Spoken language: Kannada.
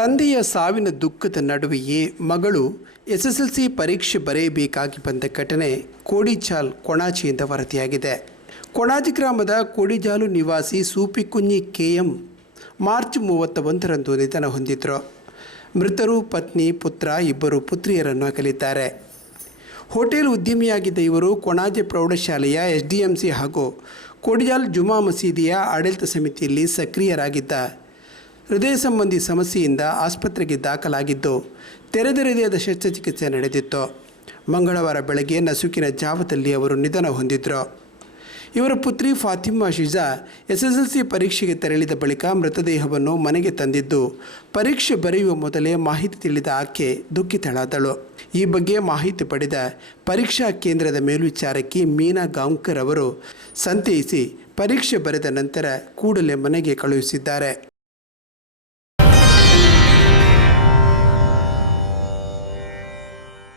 ತಂದೆಯ ಸಾವಿನ ದುಃಖದ ನಡುವೆಯೇ ಮಗಳು ಎಸ್ಎಸ್ಎಲ್ಸಿ ಪರೀಕ್ಷೆ ಬರೆಯಬೇಕಾಗಿ ಬಂದ ಘಟನೆ ಕೋಡಿಚಾಲ್ ಕೊಣಾಜಿಯಿಂದ ವರದಿಯಾಗಿದೆ. ಕೊಣಾಜಿ ಗ್ರಾಮದ ಕೋಡಿಜಾಲು ನಿವಾಸಿ ಸೂಪಿಕುಂಜಿ ಕೆಎಂ ಮಾರ್ಚ್ 31ರಂದು ನಿಧನ ಹೊಂದಿದ್ರು. ಮೃತರು ಪತ್ನಿ, ಪುತ್ರ, ಇಬ್ಬರು ಪುತ್ರಿಯರನ್ನು ಅಗಲಿದ್ದಾರೆ. ಹೋಟೆಲ್ ಉದ್ಯಮಿಯಾಗಿದ್ದ ಇವರು ಕೊಣಾಜೆ ಪ್ರೌಢಶಾಲೆಯ SDMC ಹಾಗೂ ಕೋಡಿಜಾಲ್ ಜುಮಾ ಮಸೀದಿಯ ಆಡಳಿತ ಸಮಿತಿಯಲ್ಲಿ ಸಕ್ರಿಯರಾಗಿದ್ದ. ಹೃದಯ ಸಂಬಂಧಿ ಸಮಸ್ಯೆಯಿಂದ ಆಸ್ಪತ್ರೆಗೆ ದಾಖಲಾಗಿದ್ದು ತೆರೆದ ಹೃದಯದ ಶಸ್ತ್ರಚಿಕಿತ್ಸೆ ನಡೆದಿತ್ತು. ಮಂಗಳವಾರ ಬೆಳಗ್ಗೆ ನಸುಕಿನ ಜಾವದಲ್ಲಿ ಅವರು ನಿಧನ ಹೊಂದಿದ್ರು. ಇವರ ಪುತ್ರಿ ಫಾತಿಮಾ ಶಿಜಾ SSLC ಪರೀಕ್ಷೆಗೆ ತೆರಳಿದ ಬಳಿಕ ಮೃತದೇಹವನ್ನು ಮನೆಗೆ ತಂದಿದ್ದು, ಪರೀಕ್ಷೆ ಬರೆಯುವ ಮೊದಲೇ ಮಾಹಿತಿ ತಿಳಿದ ಆಕೆ ದುಃಖಿತಳಾದಳು. ಈ ಬಗ್ಗೆ ಮಾಹಿತಿ ಪಡೆದ ಪರೀಕ್ಷಾ ಕೇಂದ್ರದ ಮೇಲ್ವಿಚಾರಕಿ ಮೀನಾ ಗಾಂವ್ಕರ್ ಅವರು ಸಂತೈಸಿ ಪರೀಕ್ಷೆ ಬರೆದ ನಂತರ ಕೂಡಲೇ ಮನೆಗೆ ಕಳುಹಿಸಿದ್ದಾರೆ.